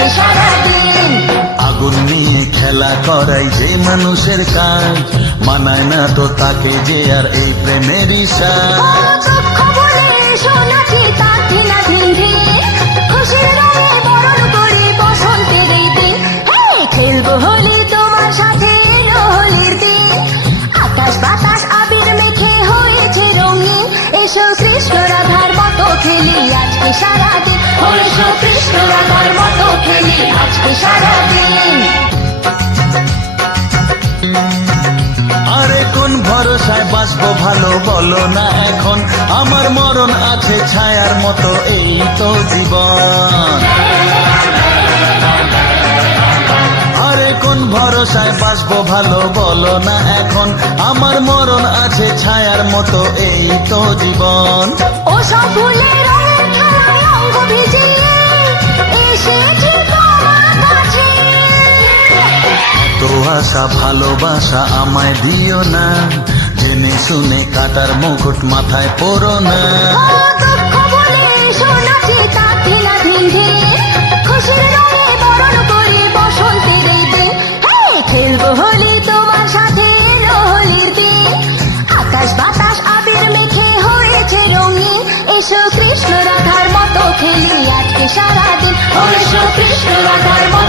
আজকে সারাদিন। আগুন নিয়ে খেলা করাই যে মানুষের কাজ, মানায় না তো তাকে যে আর এই প্রেমেরই সাজ। দুঃখ বলে শোনাচ্ছি তার ঢিলা ঢিল, খুশির রঙে বরণ করি বসন্তের এই দিন। খেলবো হোলি তোমার সাথে, এলো হোলির দিন। আকাশ বাতাস আবির মেখে হয়েছে রঙিন, এসো কৃষ্ণ রাধার মতো খেলি আজকে সারাদিন। এসো কৃষ্ণ রাধার মতো খেলি আজকে সারাদিন। আরে কোন ভরসায় বাঁচবো ভালো বলো না এখন, আমার মরণ আছে ছায়ার মতো এই তো জীবন। আরে কোন ভরসায় বাঁচবো ভালো বলো না এখন, আমার মরণ আছে ছায়ার মতো এই তো জীবন। ও সব ফুলের রঙের খেলায় অঙ্গ ভিজিয়ে এসেছি তোমার কাছে। তো আশা ভালোবাসা আমায় দিও না, জেনে শুনে কাটার মুকুট মাথায় পরো না। দুঃখ বলে শোনাচ্ছি তার ঢিলা ঢিল, খুশির রঙে বরণ করি বসন্তের এই দিন। খেলবো হোলি তোমার সাথে, এলো হোলির দিন। আকাশ বাতাস আবির মেখে হয়েছে রঙিন, এসো কৃষ্ণ রাধার মতো খেলি আজকে সারাদিন। এসো কৃষ্ণ রাধার মতো